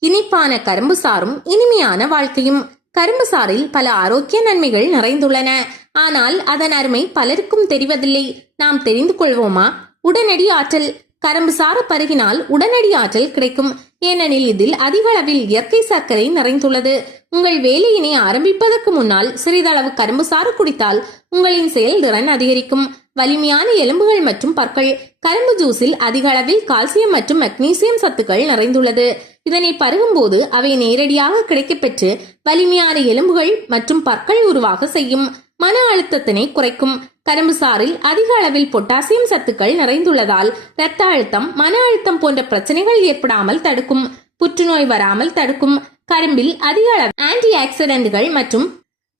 இனிப்பான கரும்பு சாறும் இனிமையான வாழ்க்கையும். கரும்பு சாறில் பல ஆரோக்கிய நன்மைகள் நிறைந்துள்ளன. ஆனால் அதன் அருமை பலருக்கும் தெரிவதில்லை. நாம் தெரிந்து கொள்வோமா? உடனடி ஆற்றல். கரும்பு சாறு பருகினால் உடனடி ஆற்றல் கிடைக்கும். ஏனெனில் இதில் அதிக அளவில் இயற்கை சர்க்கரை நிறைந்துள்ளது. உங்கள் வேலையினை ஆரம்பிப்பதற்கு முன்னால் சிறிதளவு கரும்பு சாறு குடித்தால் உங்களின் செயல்திறன் அதிகரிக்கும். வலிமையான எலும்புகள் மற்றும் பற்கள் கரும்பு ஜூஸில் அதிக அளவில் கால்சியம் மற்றும் மெக்னீசியம் சத்துக்கள் நிறைந்துள்ளது. இதனை பருகும்போது அவை நேரடியாக கிடைக்கப்பெற்று வலிமையான எலும்புகள் மற்றும் பற்கள் உருவாக செய்யும். மன அழுத்தத்தினை குறைக்கும். கரும்பு சாறில் அதிக அளவில் பொட்டாசியம் சத்துக்கள் நிறைந்துள்ளதால் இரத்த அழுத்தம் மன அழுத்தம் போன்ற பிரச்சனைகள் ஏற்படாமல் தடுக்கும். புற்றுநோய் வராமல் தடுக்கும். கரும்பில் அதிக அளவு ஆன்டி ஆக்சிடென்ட்கள் மற்றும்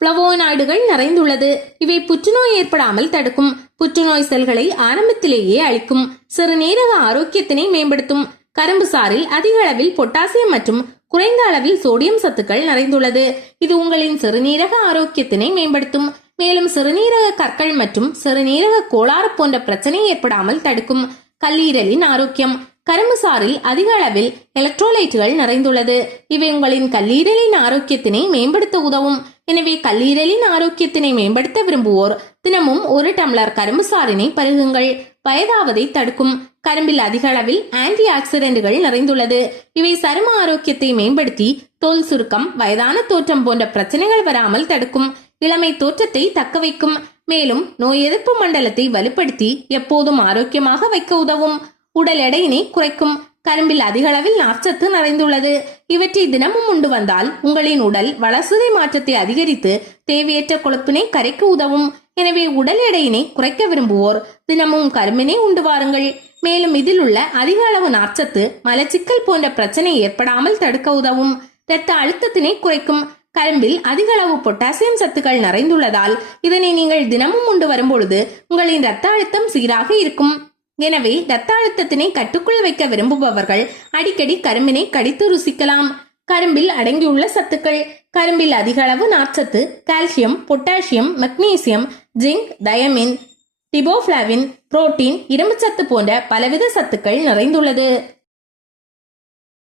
பிளவோனாய்டுகள் நிறைந்துள்ளது. இவை புற்றுநோய் ஏற்படாமல் தடுக்கும். புற்றுநோய் செல்களை ஆரம்பத்திலேயே அழிக்கும். சிறுநீரக ஆரோக்கியத்தினை மேம்படுத்தும். கரும்பு சாறில் அதிக அளவில் பொட்டாசியம் மற்றும் குறைந்த அளவில் சோடியம் சத்துக்கள் நிறைந்துள்ளது. இது உங்களின் சிறுநீரக ஆரோக்கியத்தினை மேம்படுத்தும். மேலும் சிறுநீரக கற்கள் மற்றும் சிறுநீரக கோளாறு போன்ற பிரச்சனை ஏற்படாமல் தடுக்கும் கல்லீரலின் ஆரோக்கியம். கரும்பு சாறில் அதிக அளவில் எலக்ட்ரோலைட்டுகள் நிறைந்துள்ளது. இவை உங்களின் கல்லீரலின் ஆரோக்கியத்தினை மேம்படுத்த உதவும். எனவே கல்லீரலின் ஆரோக்கியத்தினை மேம்படுத்த விரும்புவோர் தினமும் ஒரு டம்ளர் கரும்பு சாறினை பருகுங்கள். வயதாவதை தடுக்கும். கரும்பில் அதிக அளவில் ஆன்டி ஆக்சிடென்ட்கள் நிறைந்துள்ளது. இவை சரும ஆரோக்கியத்தை மேம்படுத்தி தோல் சுருக்கம் வயதான தோற்றம் போன்ற பிரச்சனைகள் வராமல் தடுக்கும். இளமை தோற்றத்தை தக்க வைக்கும். மேலும் நோய் எதிர்ப்பு மண்டலத்தை வலுப்படுத்தி எப்போதும் ஆரோக்கியமாக வைக்க உதவும். உடல் எடையினை குறைக்கும். கரும்பில் அதிக அளவில் நார்ச்சத்து நிறைந்துள்ளது. இவற்றை தினமும் உண்டு வந்தால் உங்களின் உடல் வளர்சிதை மாற்றத்தை அதிகரித்து தேவையற்ற கொழுப்பினை கரைக்க உதவும். எனவே உடல் எடையினை குறைக்க விரும்புவோர் தினமும் கரும்பினை உண்டு வாருங்கள். மேலும் இதில் உள்ள அதிக அளவு நார்ச்சத்து மலச்சிக்கல் போன்ற பிரச்சனை ஏற்படாமல் தடுக்க உதவும். இரத்த அழுத்தத்தினை குறைக்கும். கரும்பில் அதிக அளவு பொட்டாசியம் சத்துக்கள் நிறைந்துள்ளதால் இதனை நீங்கள் தினமும் உண்டு வரும்பொழுது உங்களின் ரத்த அழுத்தம் சீராக இருக்கும். எனவே இரத்த அழுத்தத்தினை கட்டுக்குள் வைக்க விரும்புபவர்கள் அடிக்கடி கரும்பினை கடித்து ருசிக்கலாம். கரும்பில் அடங்கியுள்ள சத்துக்கள் கரும்பில் அதிக அளவு நார்ச்சத்து calcium potassium magnesium zinc thiamine riboflavin protein இரும்புச்சத்து போன்ற பலவித சத்துக்கள் நிறைந்துள்ளது.